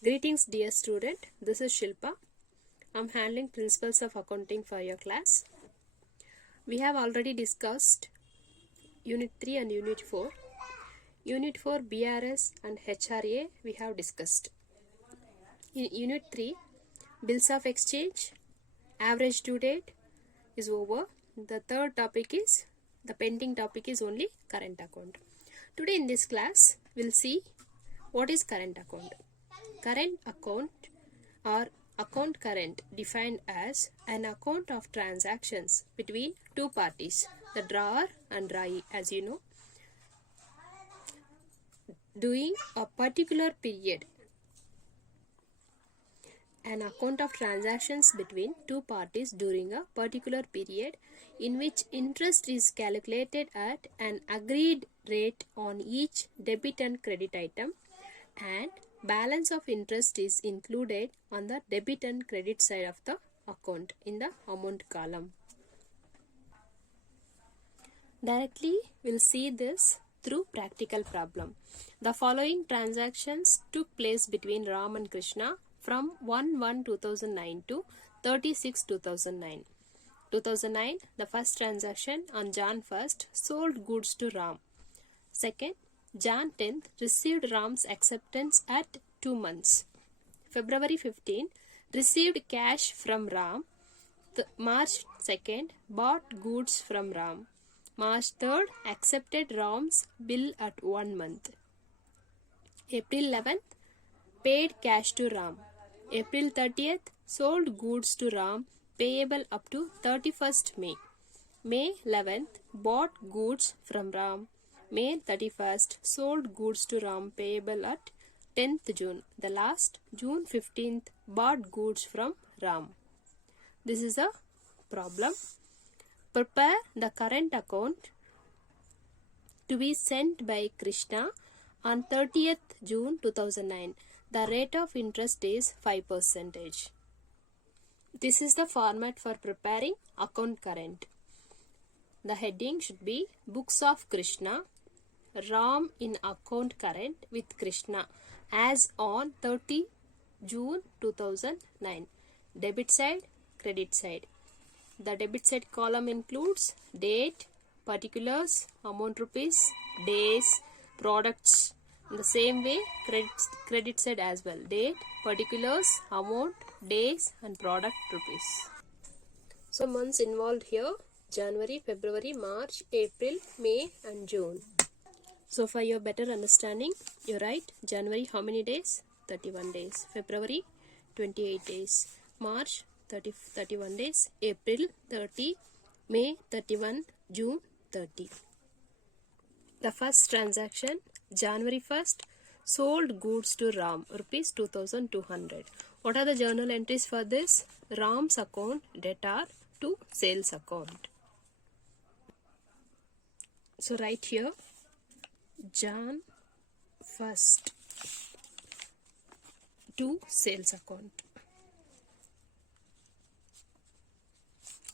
Greetings dear student, this is Shilpa. I am handling principles of accounting for your class. We have already discussed Unit 3 and Unit 4. Unit 4 BRS and HRA we have discussed. In Unit 3, bills of exchange, average due date is over. The third topic is, the pending topic is only current account. Today in this class, we'll see what is current account. Current account or account current defined as an account of transactions between two parties, the drawer and drawee, as you know, during a particular period. An account of transactions between two parties during a particular period in which interest is calculated at an agreed rate on each debit and credit item, and balance of interest is included on the debit and credit side of the account in the amount column. Directly we'll see this through practical problem. The following transactions took place between Ram and Krishna from 1/1/2009 to 30/6/2009. 2009, the first transaction on Jan 1st sold goods to Ram. Second, Jan 10th received Ram's acceptance at 2 months. February 15 received cash from Ram. March 2nd bought goods from Ram. March 3rd accepted Ram's bill at 1 month. April 11th paid cash to Ram. April 30th sold goods to Ram payable up to 31st May. May 11th bought goods from Ram. May 31st sold goods to Ram payable at 10th June. The last, June 15th, bought goods from Ram. This is a problem. Prepare the current account to be sent by Krishna on 30th June 2009. The rate of interest is 5%. This is the format for preparing account current. The heading should be Books of Krishna, Ram in account current with Krishna as on 30 June 2009. Debit side, credit side. The debit side column includes date, particulars, amount rupees, days, products. In the same way, credit side as well. Date, particulars, amount, days and product rupees. So months involved here: January, February, March, April, May and June. So for your better understanding, you write January how many days? 31 days. February 28 days. March 31 days. April 30. May 31. June 30. The first transaction, January 1st, sold goods to Ram, rupees 2200. What are the journal entries for this? Ram's account debtor to sales account. So write here Jan 1st to sales account.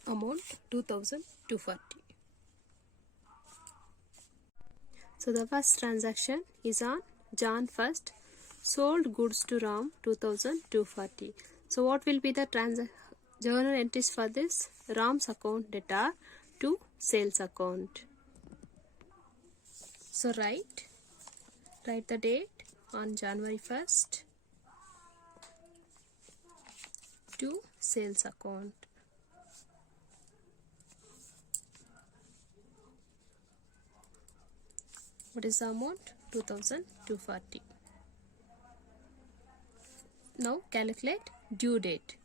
Amount 2240. So the first transaction is on Jan 1st, sold goods to Ram 2240. So what will be the journal entries for this? Ram's account debtor to sales account. So write the date on January 1st to sales account. What is the amount? 2240. Now calculate due date.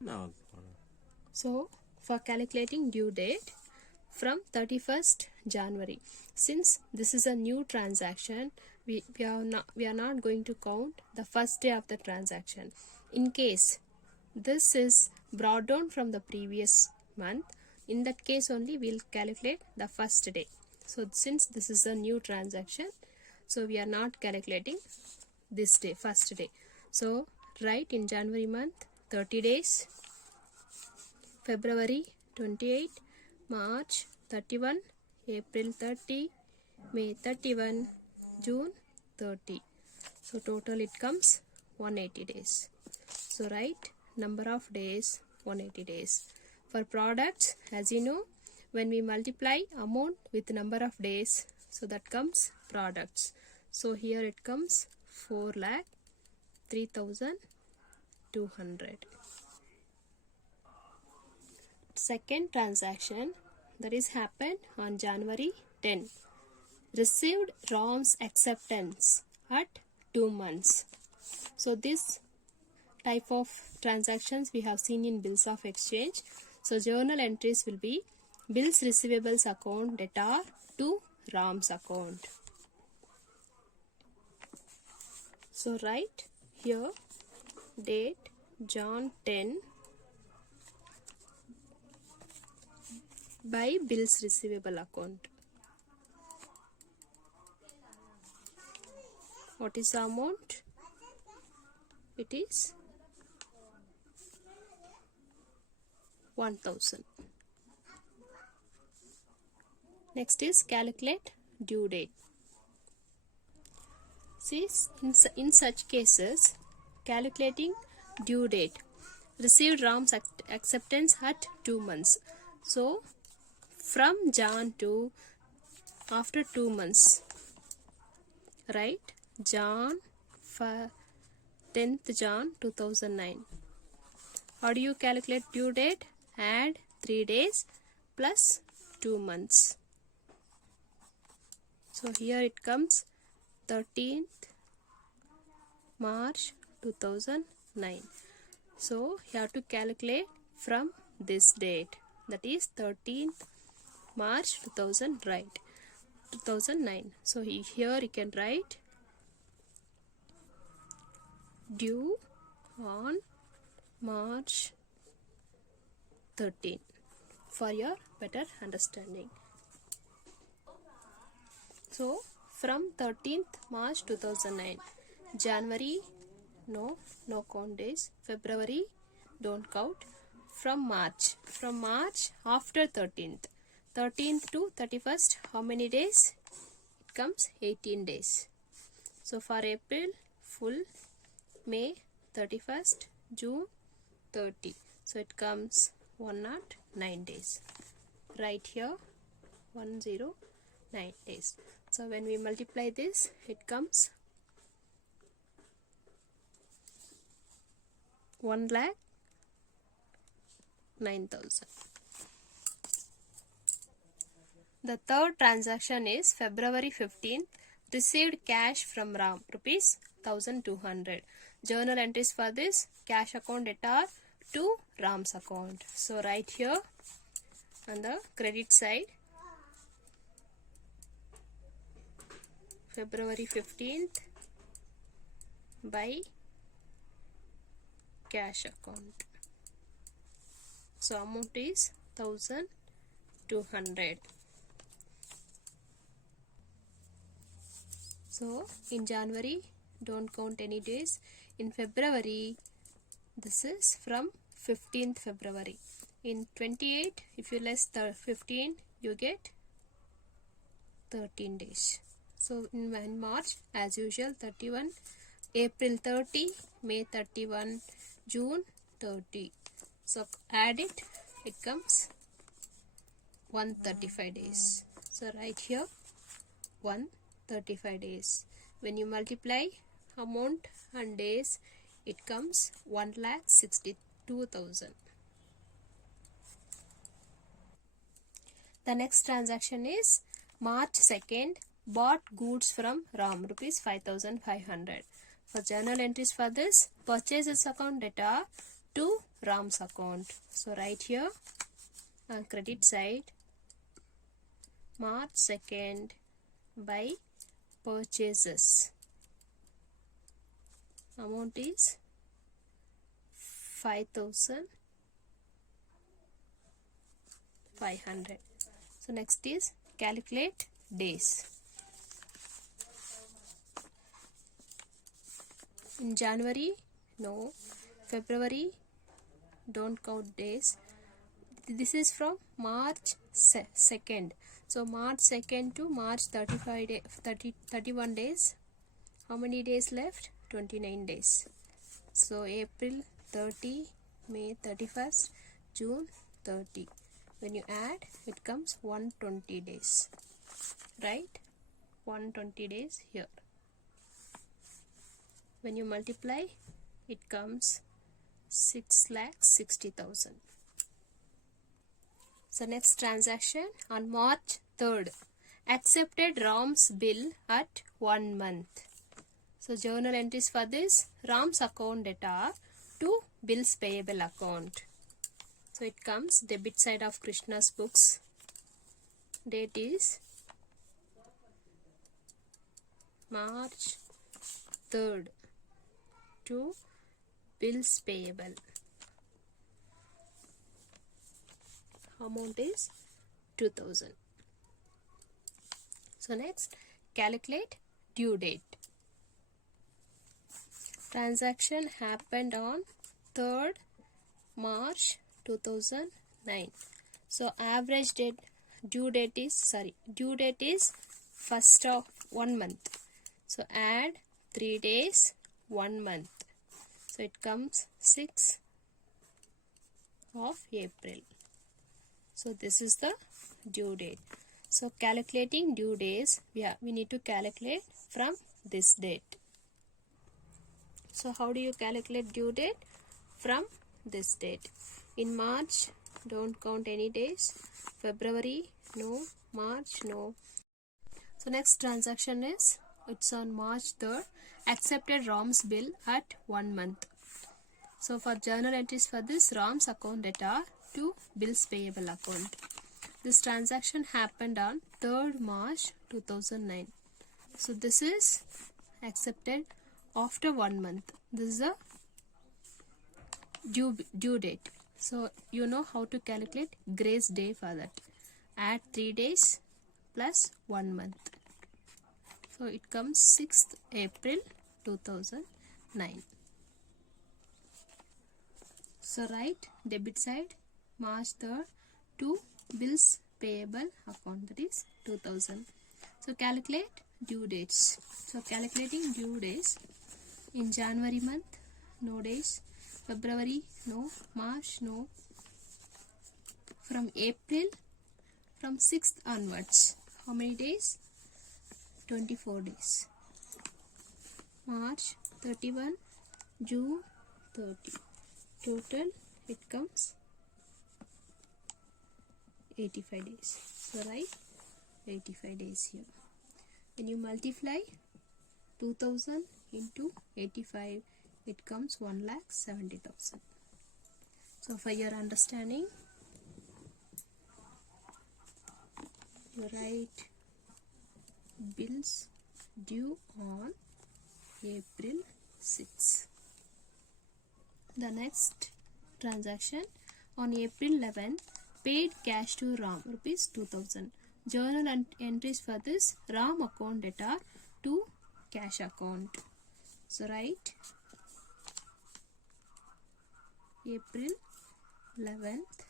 No. So for calculating due date, from 31st January, since this is a new transaction, we are not going to count the first day of the transaction. In case this is brought down from the previous month, in that case only we'll calculate the first day. So since this is a new transaction, so we are not calculating this day, first day. So write in January month 30 days, February 28, March 31, April 30, May 31, June 30. So total it comes 180 days. So write number of days 180 days. For products, as you know, when we multiply amount with number of days, so that comes products. So here it comes 4,03,200. Second transaction, that is happened on January 10. Received ROM's acceptance at 2 months. So this type of transactions we have seen in bills of exchange. So journal entries will be bills receivables account debtor to ROM's account. So write here date Jan 10 by bills receivable account. What is the amount? It is 1,000. Next is calculate due date. See, in such cases, calculating due date, received ROM's acceptance at 2 months. So, from Jan to after 2 months, right? Jan 10th Jan 2009. How do you calculate due date? Add 3 days plus 2 months. So here it comes 13th March 2009. So you have to calculate from this date, that is 13th March 2009. So here you can write due on March 13 for your better understanding. So from 13th March 2009, January no count days, February don't count. From March after 13th to 31st, how many days? It comes 18 days. So for April full, May 31st, June 30. So it comes 109 days. Right here 109 days. So when we multiply this, it comes 1,09,000. The third transaction is February 15th. Received cash from RAM rupees 1,200. Journal entries for this: cash account debtor to RAM's account. So right here on the credit side, February 15th by cash account. So amount is 1,200. So in January don't count any days. In February, this is from 15th February. In 28, if you less 15, you get 13 days. So in March, as usual, 31, April 30, May 31, June 30. So add it, it comes 135 days. So right here 135 days. When you multiply amount and days, it comes 1,62,000. The next transaction is March 2nd. Bought goods from RAM rupees 5,500. For journal entries for this, purchases account debtor to RAM's account. So right here on credit side, March 2nd by purchases. Amount is 5,500. So next is calculate days. In January, no. February, don't count days. This is from March 2nd. So March 2nd to March 31 days. How many days left? 29 days. So April 30, May 31st, June 30. When you add, it comes 120 days. Right? 120 days here. When you multiply, it comes 6,60,000. So next transaction on March 3rd. Accepted Ram's bill at 1 month. So journal entries for this: Ram's account data to bills payable account. So it comes debit side of Krishna's books. Date is March 3rd to bills payable. Amount is 2000. So next, calculate due date. Transaction happened on 3rd March 2009. So average date, due date is first of 1 month. So add 3 days, 1 month. So it comes 6 of April. So this is the due date. So calculating due days, we need to calculate from this date. So how do you calculate due date? From this date. In March, don't count any days. February, no. March, no. So next transaction is, it's on March 3rd. Accepted Ram's bill at 1 month. So for journal entries for this, Ram's account data to bills payable account. This transaction happened on 3rd March 2009. So this is accepted after 1 month. This is the due date. So you know how to calculate grace day for that. Add 3 days plus 1 month. So it comes 6th April 2009. So write debit side March 3rd to bills payable account, that is 2000. So calculate due dates. So calculating due days, in January month, no days. February, no. March, no. From April, from 6th onwards, how many days? 24 days. March 31, June 30. Total, it comes 85 days. So write 85 days here. When you multiply 2000 into 85, it comes 1,70,000. So for your understanding, you write bills due on April 6. The next transaction on April 11, paid cash to Ram rupees 2000. Journal entries for this: Ram account data to cash account. So write April 11th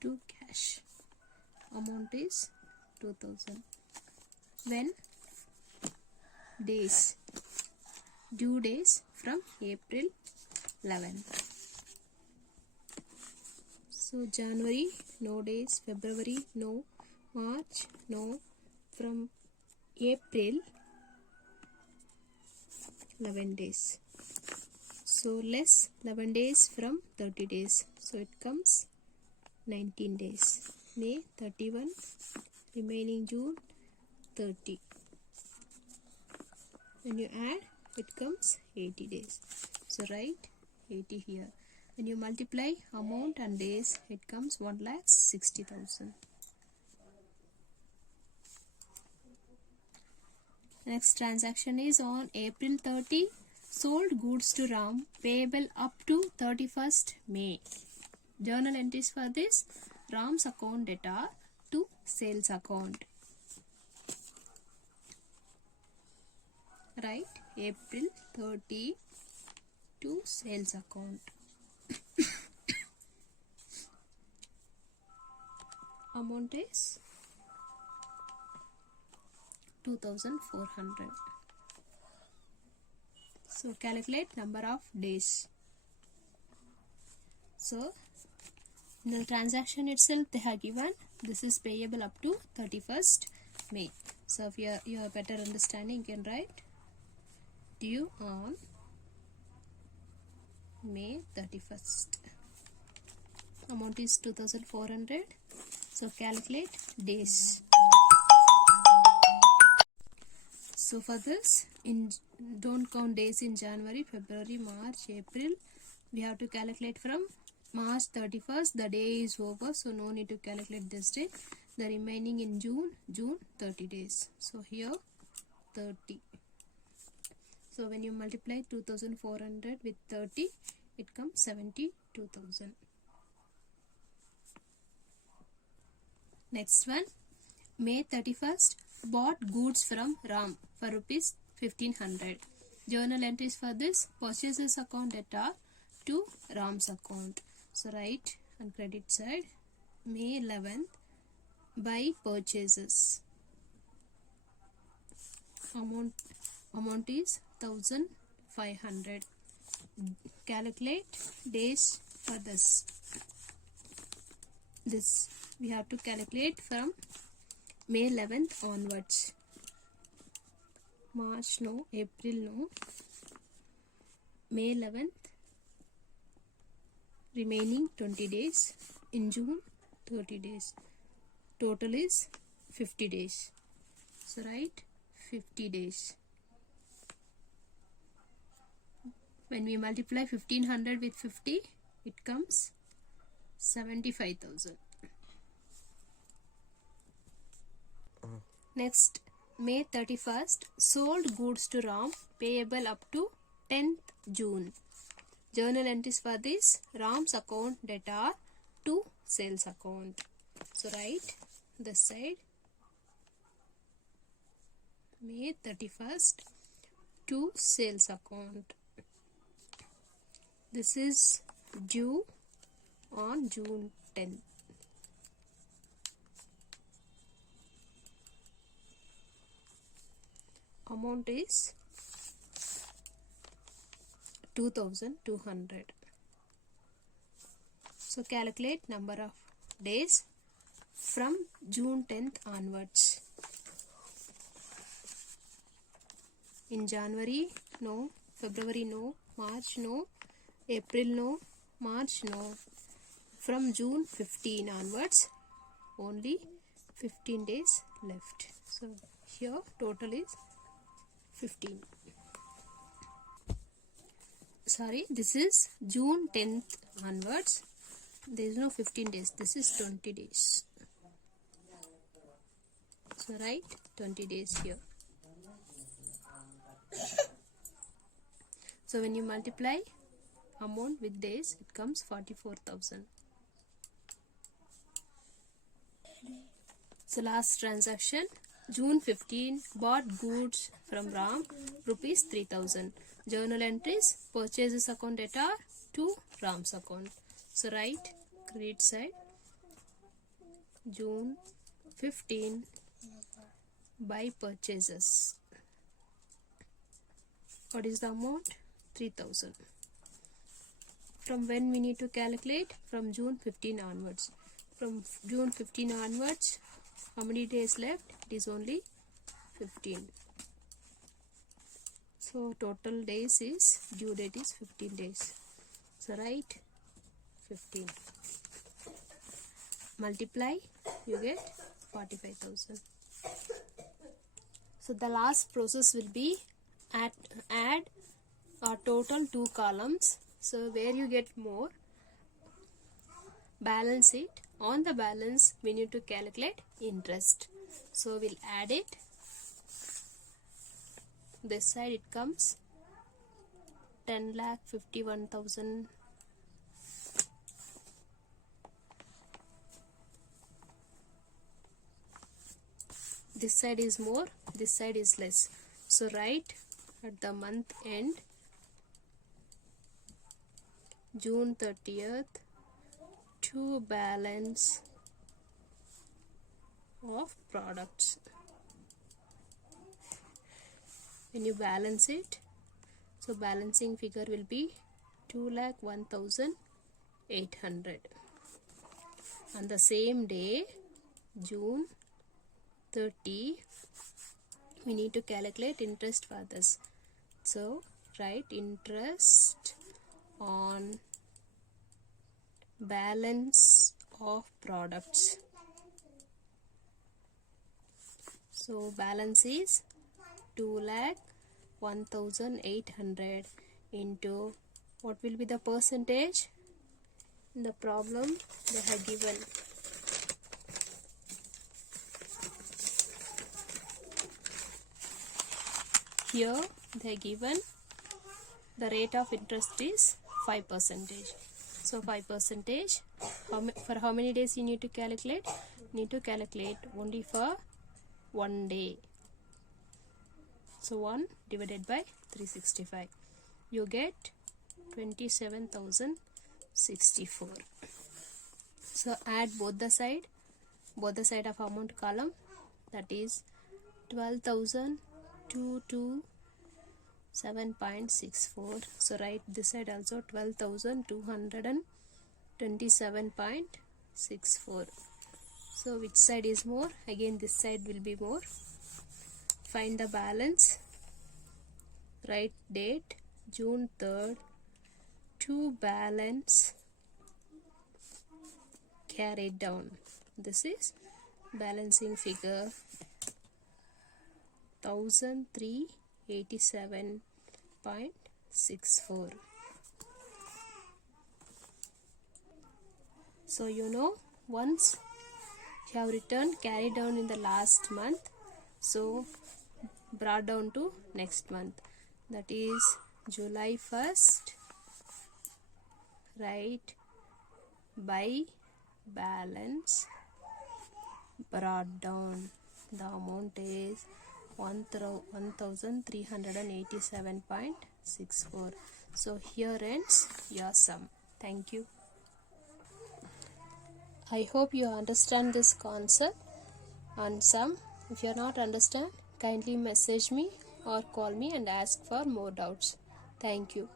to cash. Amount is 2000. When days, due days from April 11. So January, no days. February, no. March, no. From April, 11 days. So less 11 days from 30 days. So it comes 19 days. May 31, remaining June 30. When you add, it comes 80 days. So write 80 here. When you multiply amount and days, it comes 1,60,000. Next transaction is on April 30. Sold goods to Ram, payable up to 31st May. Journal entries for this: Ram's account data to sales account. Right, April 30 to sales account. Amount is 2400. So calculate number of days. So in the transaction itself they have given this is payable up to 31st May. So if you have better understanding, you can write due on May 31st. Amount is 2400. So calculate days. So for this, don't count days in January, February, March, April. We have to calculate from March 31st. The day is over, so no need to calculate this day. The remaining in June 30 days. So here 30. So when you multiply 2400 with 30, it comes 72,000. Next one, May 31st, bought goods from Ram for rupees 1500. Journal entries for this, purchases account data to Ram's account. So write on credit side, May 11th, buy purchases. Amount is 1500. Calculate days for this. This we have to calculate from May 11th onwards. March no, April no, May 11th, remaining 20 days, in June 30 days. Total is 50 days. So write 50 days. When we multiply 1500 with 50, it comes 75,000. Next, May 31st, sold goods to Ram, payable up to 10th June. Journal entries for this, Ram's account data to sales account. So write this side, May 31st to sales account. This is due on June 10th. Amount is 2200. So calculate number of days from June 10th onwards. In January no, February no, March no, April no, March no. From June 15 onwards, only 15 days left. So here total is 15. Sorry, this is June 10th onwards. There is no 15 days. This is 20 days. So write 20 days here. So when you multiply amount with days, it comes 44,000. So last transaction, June 15, bought goods from Ram, rupees 3,000. Journal entries, purchases account data to Ram's account. So write credit side, June 15, buy purchases. What is the amount? 3,000. From when we need to calculate? From June 15 onwards. From June 15 onwards, how many days left? It is only 15. So total days is, due date is 15 days. So write 15. Multiply, you get 45,000. So the last process will be add a total 2 columns. So where you get more, balance it. On the balance, we need to calculate interest. So we'll add it. This side it comes 10,51,000. This side is more, this side is less. So write at the month end, June 30th, to balance of products. when you balance it, so balancing figure will be 2,01,800. On the same day, June 30, we need to calculate interest for this. So write interest on balance of products. So balance is 2,01,800 into what will be the percentage? In the problem they have given. Here they are given the rate of interest is 5%. So 5%, for how many days you need to calculate? You need to calculate only for 1 day. So 1 divided by 365. You get 27,064. So add both the side of amount column, that is 12,227.64. So write this side also 12,227.64. So which side is more? Again this side will be more. Find the balance. Write date June 3rd. To balance carried down. This is balancing figure 1,387.64. So you know, once you have returned carried down in the last month, so brought down to next month, that is July 1st. Write by balance brought down. The amount is 1,387.64. So here ends your sum. Thank you. I hope you understand this concept on sum. If you are not understand, kindly message me or call me and ask for more doubts. Thank you.